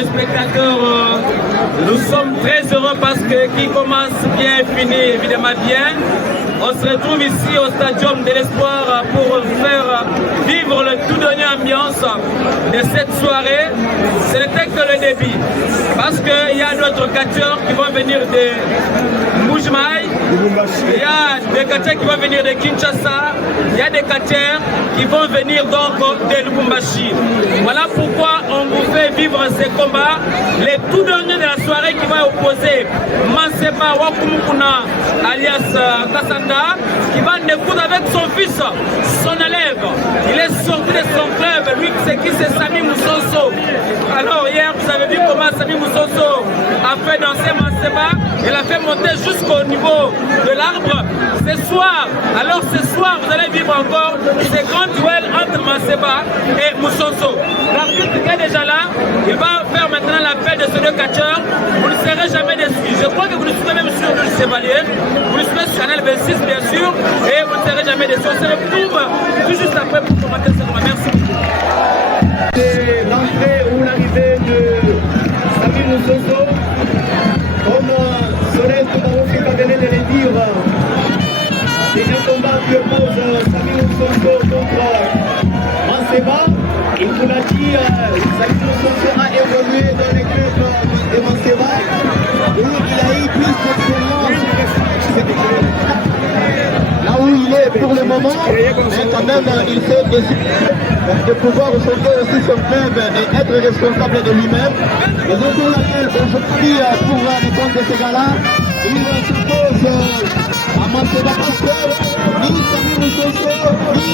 téléspectateurs, nous sommes très heureux parce que qui commence bien finit évidemment bien. On se retrouve ici au Stadium de l'Espoir pour faire vivre le tout dernier ambiance de cette soirée. Ce n'était que le début parce qu'il y a d'autres catcheurs qui vont venir de Moujmaï, il y a des catcheurs qui vont venir de Kinshasa, il y a des catcheurs qui vont venir donc de Lubumbashi. Voilà pourquoi on vous fait vivre ces combats. Les tout derniers de la soirée qui va opposer Manseba Wakumukuna alias Kassanda, qui va découdre avec son fils, son élève. Il est sorti de son club, lui c'est qui, c'est Sami Moussoso. Alors hier vous avez vu comment Sami Moussoso a fait danser Manseba, il a fait monter jusqu'au niveau de l'arbre. Ce soir, alors ce soir vous allez vivre encore ces grands duels entre Manseba et Moussoso. L'arbitre qui est déjà là, il va faire maintenant l'appel de ces deux catcheurs. Vous ne serez jamais déçus. Je crois que vous le suivez même sur le Chevalier, vous le suivez sur Canal 26 bien sûr, et vous ne serez jamais déçus. On se retrouve tout juste après pour commenter ce combat. Merci. C'est l'entrée ou l'arrivée de Sami Moussoso. Comme Soleil Toubaroufika venait de le dire, c'est un combat qui oppose Sami Moussoso contre Manseba. Il vous l'a dit, Sami Moussoso a évolué dans les clubs de Manseba, où il a eu plus d'expérience. Là où il est pour le moment, mais quand même il fait de pouvoir sauver aussi son club et être responsable de lui-même. Et donc pour laquelle aujourd'hui, pour les comptes de ces gars-là, il suppose à Manseba parce que ni Sami Moussoso, ni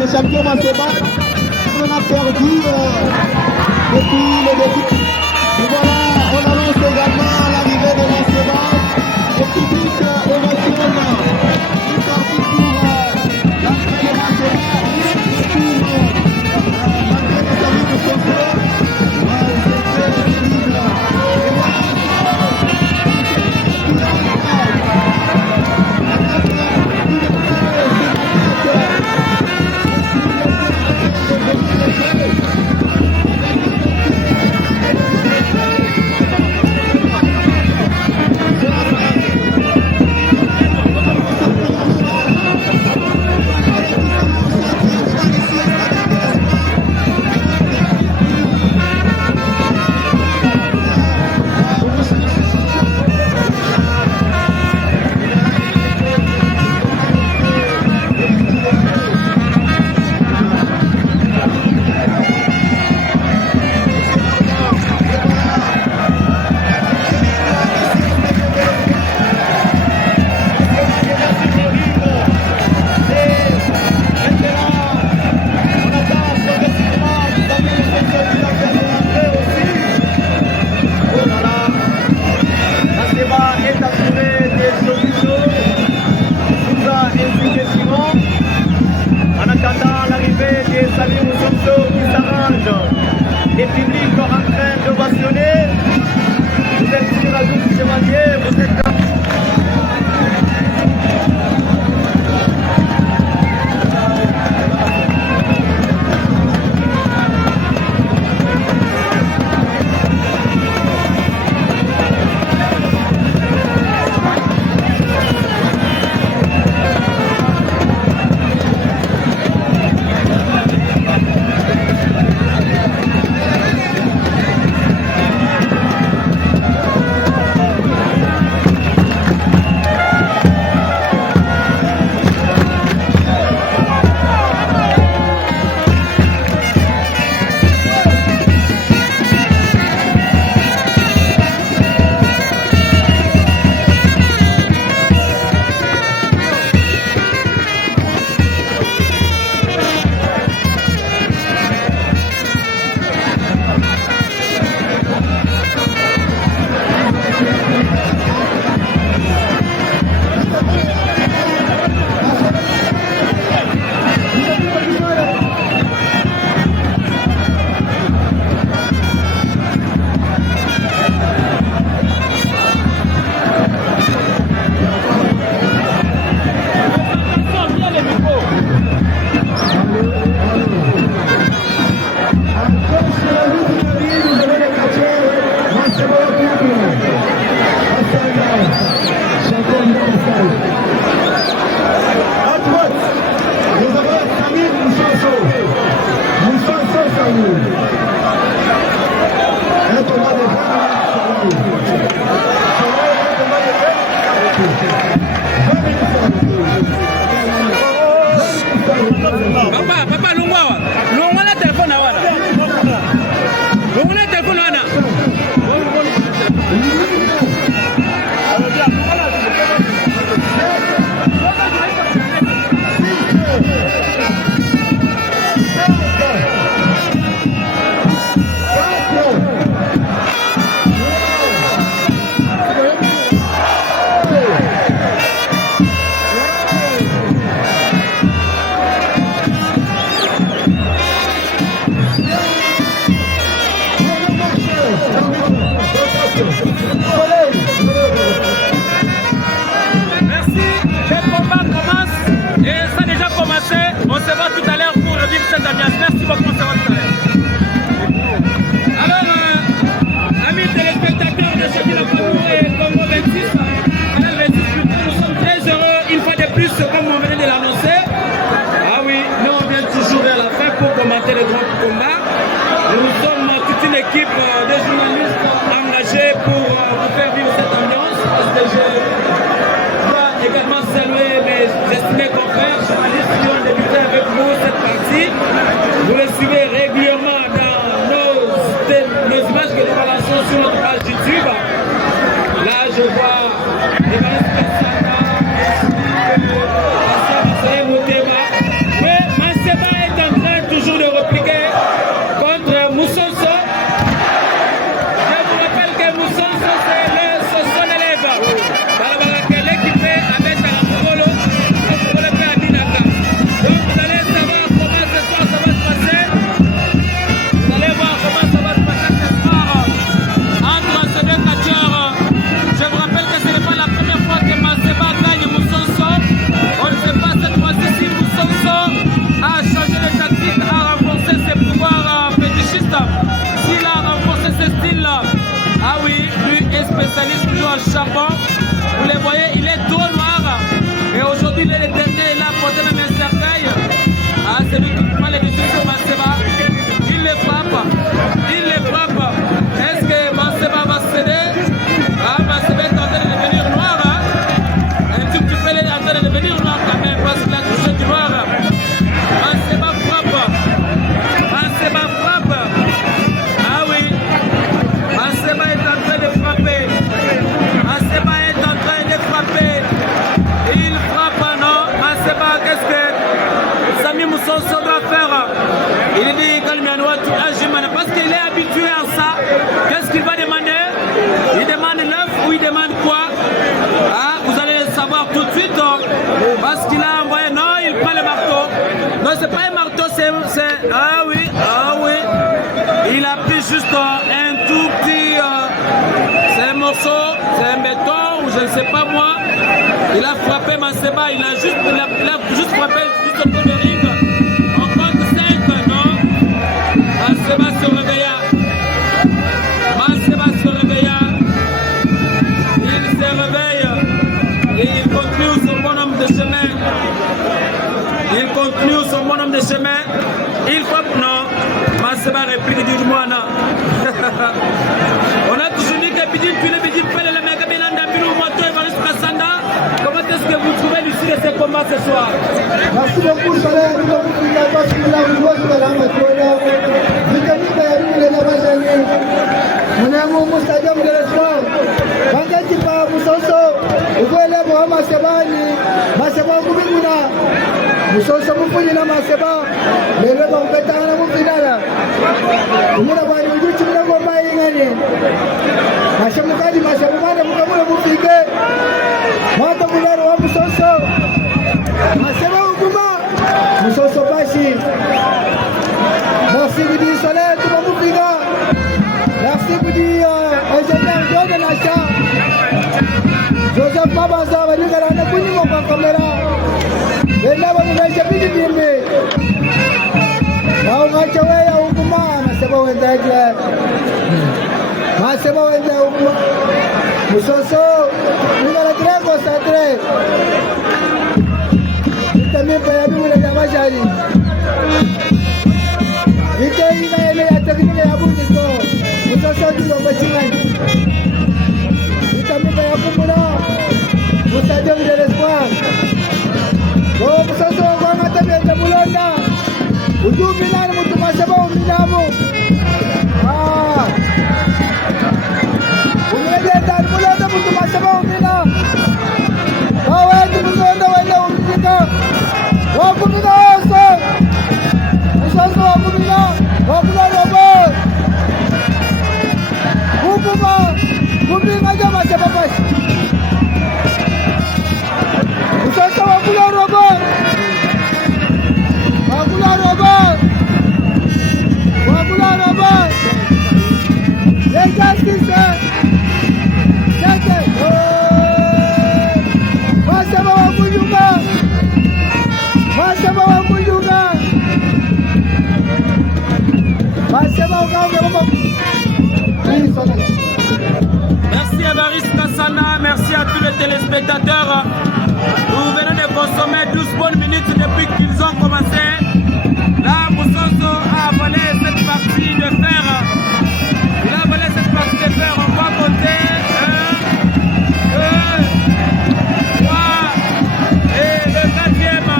le champion Manseba, on a perdu depuis le début. Et voilà, on annonce également l'arrivée de Manseba. Le public ovationne. Les publics sont en train d'ovationner. Vous êtes sur la douce chevalier, vous êtes là. Merci, le combat commence et ça a déjà commencé. On se voit tout à l'heure pour revivre cette ambiance. Merci beaucoup, on se voit tout à l'heure. Alors, amis téléspectateurs de ce et Congo 26, Canal 26, nous sommes très heureux une fois de plus, comme on venait de l'annoncer. Ah oui, nous on vient toujours vers la fin pour commenter les grands combats. Nous sommes toute une équipe de journalistes engagés pour vous faire vivre cette ambiance. Parce que je dois également saluer mes estimés confrères journalistes qui ont débuté avec vous cette partie. Vous le suivez régulièrement dans nos images que nous balançons sur notre page YouTube. Là, je vois les Maris Kassana, Marseille Moutema. Mais Manseba est en train toujours de repliquer contre Moussonso. Je vous rappelle que Moussonso, c'est son élève. L'équipe avec Taramolo, le père Dinaka. Donc vous allez savoir comment ce soir ça va se passer. Vous allez voir comment ça va se passer ce soir entre ces deux catcheurs. Je vous rappelle que ce n'est pas la première fois que Manseba gagne Moussonso. On ne sait pas cette fois-ci si Moussonso a changé de tactique, a renforcé ses pouvoirs fétichistes, s'il a renforcé ses styles. Ah oui, lui est spécialiste toujours en charbon. Vous les voyez, il est trop noir. Et aujourd'hui, il est le dernier, il a porté même un cercueil. Ah, c'est lui qui prend les décisions sur Manseba. Il les frappe. Il les frappe. Est-ce que Manseba va céder? Ah, Manseba est en train de devenir noir. Un tout petit peu, il est en train de devenir noir quand même parce qu'il a touché du noir. Manseba frappe. Manseba frappe. Ah oui. Manseba est en train de frapper. Manseba est en train de frapper. Il frappe, non? Manseba, qu'est-ce que Sami Moussonso doit faire? Il dit Kalmianoua, tu agis maintenant parce qu'il est habitué à ça. Qu'est-ce qu'il va demander? Il demande l'œuf ou il demande quoi? Ah, vous allez le savoir tout de suite. Parce qu'il a envoyé, non, il prend le marteau. Non, c'est pas un marteau, c'est. Ah oui, ah oui. Il a pris juste un tout petit. C'est un morceau, c'est un béton, ou je ne sais pas moi. Il a frappé Manseba, il a juste frappé juste au bout de ring. On compte 5, non? Manseba se réveilla. Manseba se réveilla. Il se réveille. Et il continue son bonhomme de chemin. Il continue son bonhomme de chemin. Il frappe, non? Manseba réplique du moi, non? On a toujours dit que Bidin, tu ne Bidin pas le mec, Belanda, Bilou, Moto et Maris Kassanda. Comment est-ce que vous trouvez l'issue de ce combat ce soir? Merci beaucoup, Soleil. Nous avons pris la passe pour la voix de la Matrola. Vitamin Bayani, les Navajani. On est au stadium de l'espoir. Quand il part à Moussonso, vous voyez pour Mansebani. Manseba Koumina. Moussonso Moufouna Manseba. Les deux vont péter à la Moufinala. Nous avons dit que nous avons pas gagné. Mashabukadi, Mashabukadi, Mukamura Mufike. Mata Mularo wa Moussonso. Manseba Oukuma. Moussonso Bashi. Merci Bidi Soleil, tout le monde Mufika. Merci Bidi ingénieur Jordan Acha. Joseph Mabaza, Valigara, Nakuni Mopa Kamera. Et là, on va y Bidi Bimbe. Now, Machawe Oukuma, Manseba Wendagla. Manseba Wendagla Oukuma. Moussonso, nous allons très concentrer. Vitamin Bayani, les Yamajari. Vitamin Bayani, la technique de Yaboutisko. Moussonso, du Lombachingani. Vitamin Bayani, au stadium de l'espoir. Oh, Moussonso, on va m'attaquer de Moulonda. Udu Milan, Moutoumachaba, Minamu. Ah. Umeletan Moulonda, Moutoumachaba, Minamu. Ah, tu me donnes la Umika. Wakumina, Moussonso, Wakumina, Wakula Robert. Ukuma, Kumina Jama Sababash. Moussonso, Wakula Robert. Wakula Robert. Wakula Robert. Les justices. Merci à Baris Kassana, merci à tous les téléspectateurs. Nous venons de consommer 12 bonnes minutes depuis qu'ils ont commencé. Là, Moussoso a volé cette partie de fer. Il a volé cette partie de fer. On va compter 1, 2, 3 et le 4e.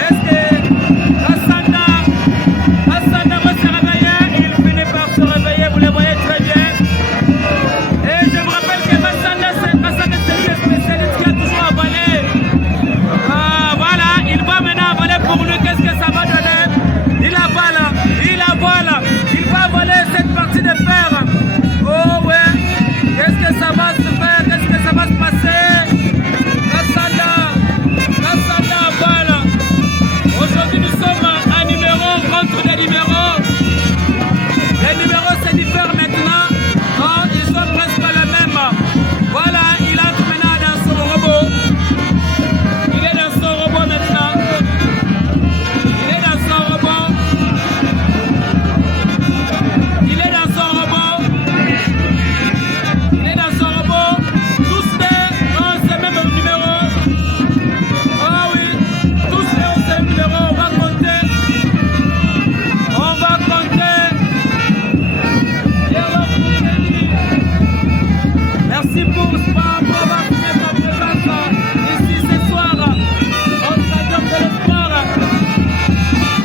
Est-ce que Kassana va se réveiller? Il finit par se réveiller, vous le voyez très bien. Et je me rappelle que Kassana, c'est lui le spécialiste qui a toujours avalé. Voilà, il va maintenant avaler pour lui. Qu'est-ce que ça va donner? Il avale, il va avaler cette partie de fer. Oh ouais, qu'est-ce que ça va se faire? Qu'est-ce que ça va se passer? Kassana avale. Aujourd'hui nous sommes un numéro contre des numéros. Les numéros se diffèrent maintenant. Oh, ils sont presque les mêmes. Voilà, il entre maintenant dans son robot. Il est dans son robot maintenant. Il est dans son robot. Il est dans son robot. Il est dans son robot. Tous les 11 mêmes numéros. Ah oui, tous les 11 numéros. On va compter. On va compter. Et alors, merci pour avoir fait ta présence ici ce soir au Stadium de l'Espoir.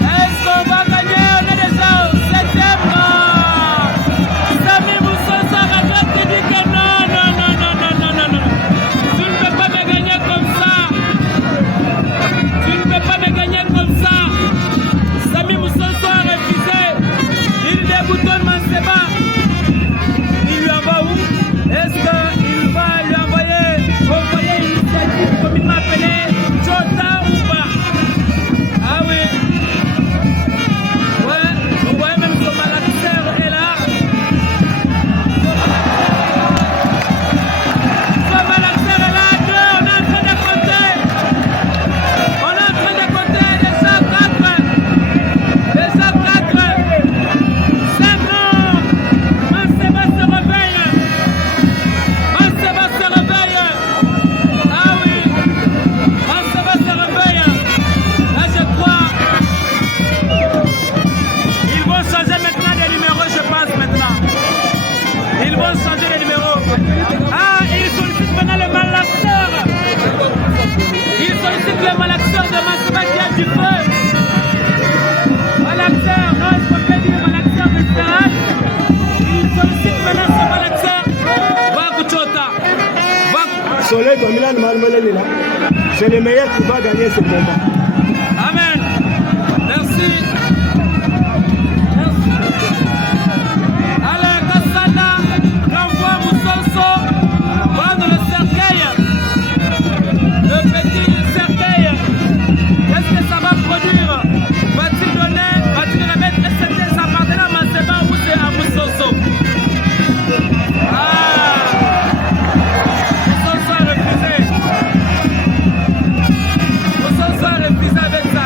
Est-ce qu'on va gagner? On est déjà au 7e. Samy Moussoso regrette et dit que non. Tu ne peux pas me gagner comme ça. Tu ne peux pas me gagner comme ça. Samy Moussoso a refusé. Il déboutonne Manseba. Il lui envoie où? Est-ce qu'il va lui envoyer une initiative comme il m'a appelé Jota ou pas? Ah oui. Ouais, vous voyez même son malaxeur est là. Son malaxeur est là, 2, on est en train de compter. On est en train de compter déjà 4. Déjà 4. 5 ans. Manseba se réveille. Manseba se réveille. Ah oui. Manseba se réveille. Là je crois. Ils vont changer maintenant les numéros, je pense maintenant. Ils vont changer les numéros. Ah, ils sollicitent maintenant le malaxeur. Ils sollicitent le malaxeur de Manseba qui a du feu. Malaxeur, non, il ne faut pas dire malaxeur de Serral. Ils sollicitent maintenant ce malaxeur. Va Kuchota. Va. Soleil comme Milan Malmelé là. C'est le meilleur qui va gagner ce combat. Amen. Merci. Allez, Kassana, renvoie Moussoso prendre le cercueil. Le petit cercueil. Qu'est-ce que ça va produire? Va-t-il donner? Va-t-il remettre? Est-ce que ça appartient à Manseba ou c'est à Moussoso? Moussoso a refusé. Moussoso a refusé avec ça.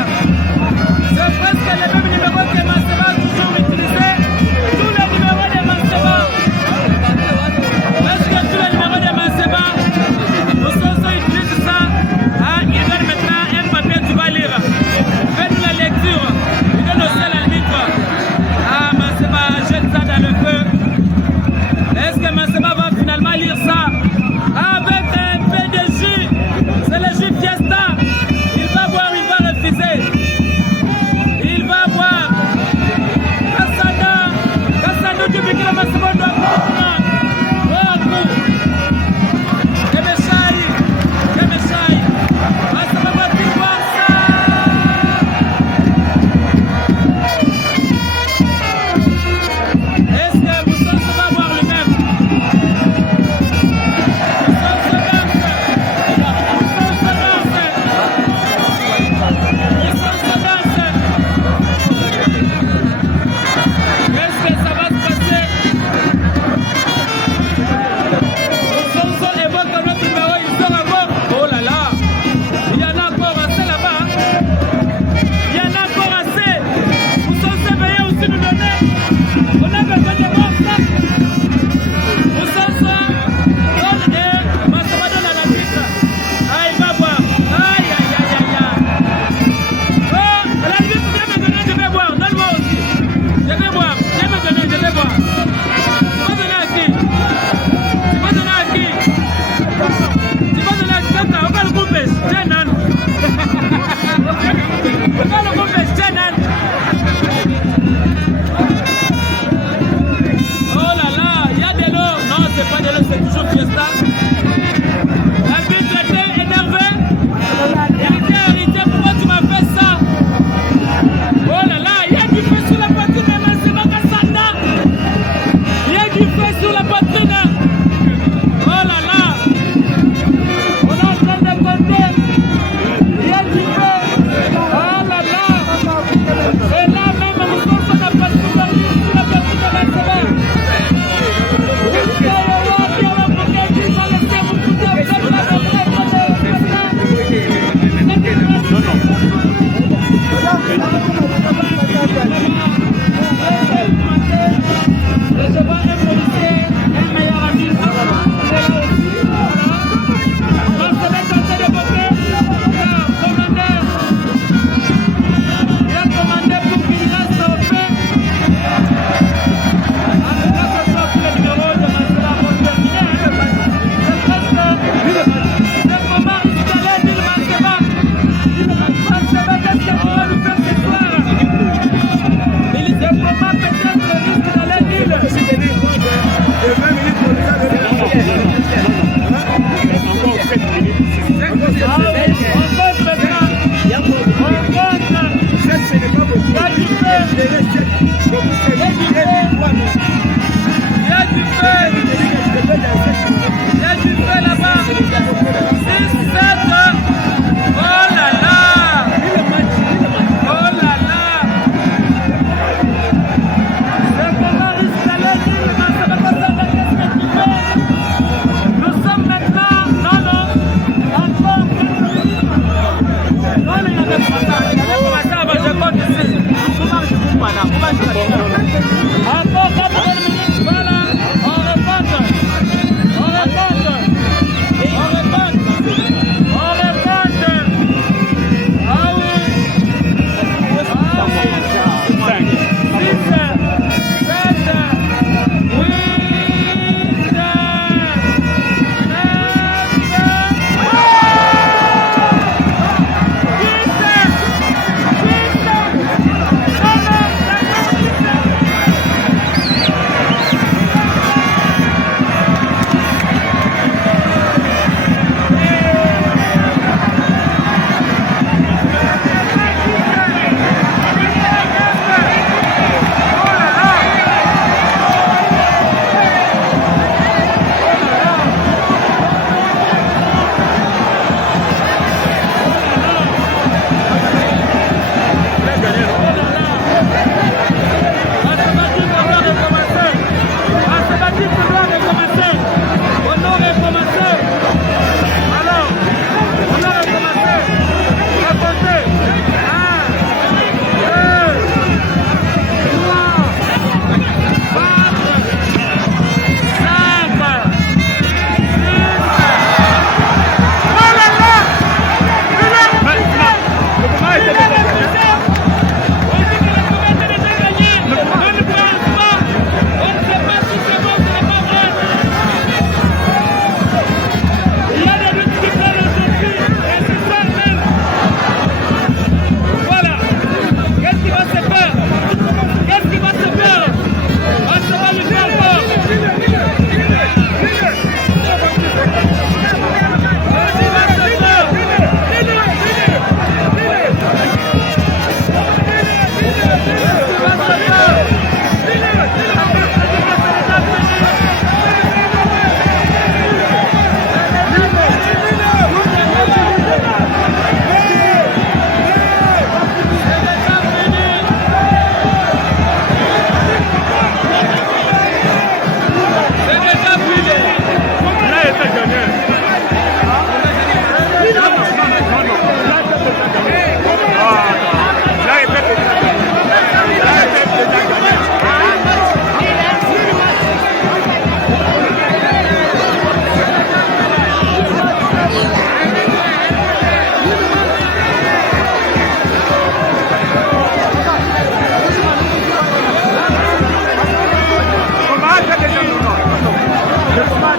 Vai,